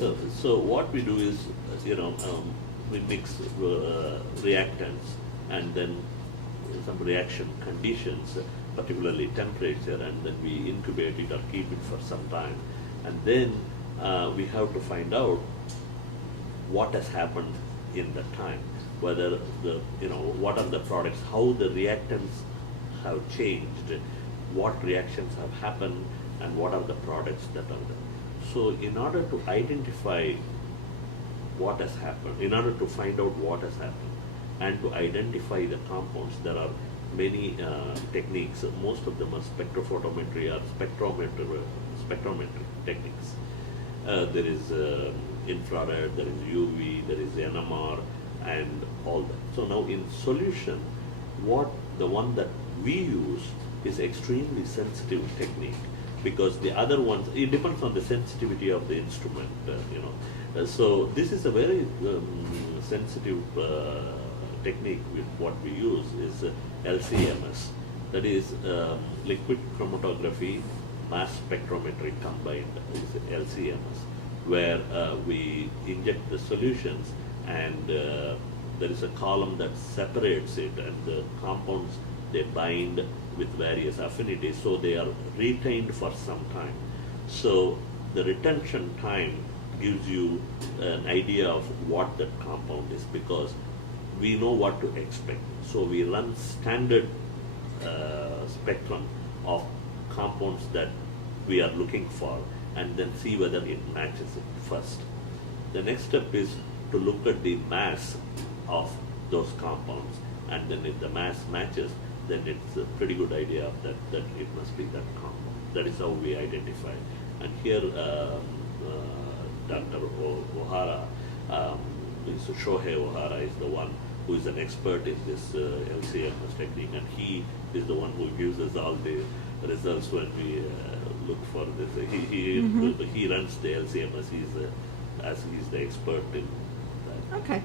So what we do is, we mix reactants and then some reaction conditions, particularly temperature, and then we incubate it or keep it for some time. And then we have to find out what has happened in the time, whether what are the products, how the reactants have changed, what reactions have happened, and what are the products that are there. So in order to identify what has happened, in order to find out what has happened, and to identify the compounds, there are many techniques. Most of them are spectrophotometry or spectrometry techniques. There is infrared, there is UV, there is NMR, and all that. So now in solution, the one that we use is extremely sensitive technique, because the other ones, it depends on the sensitivity of the instrument, so this is a very sensitive technique. With what we use is LCMS, that is liquid chromatography mass spectrometry combined, is LCMS, where we inject the solutions, and there is a column that separates it, and the compounds, they bind with various affinities, so they are retained for some time. So the retention time gives you an idea of what that compound is, because we know what to expect. So we run standard spectrum of compounds that we are looking for, and then see whether it matches it first. The next step is to look at the mass of those compounds, and then if the mass matches, then it's a pretty good idea of that it must be that compound. That is how we identify. And here, Dr. Ohara, Shohei Ohara is the one who is an expert in this LCMS technique, and he is the one who gives us all the results when we look for this. He runs the LCMS. He's the expert in that. Okay.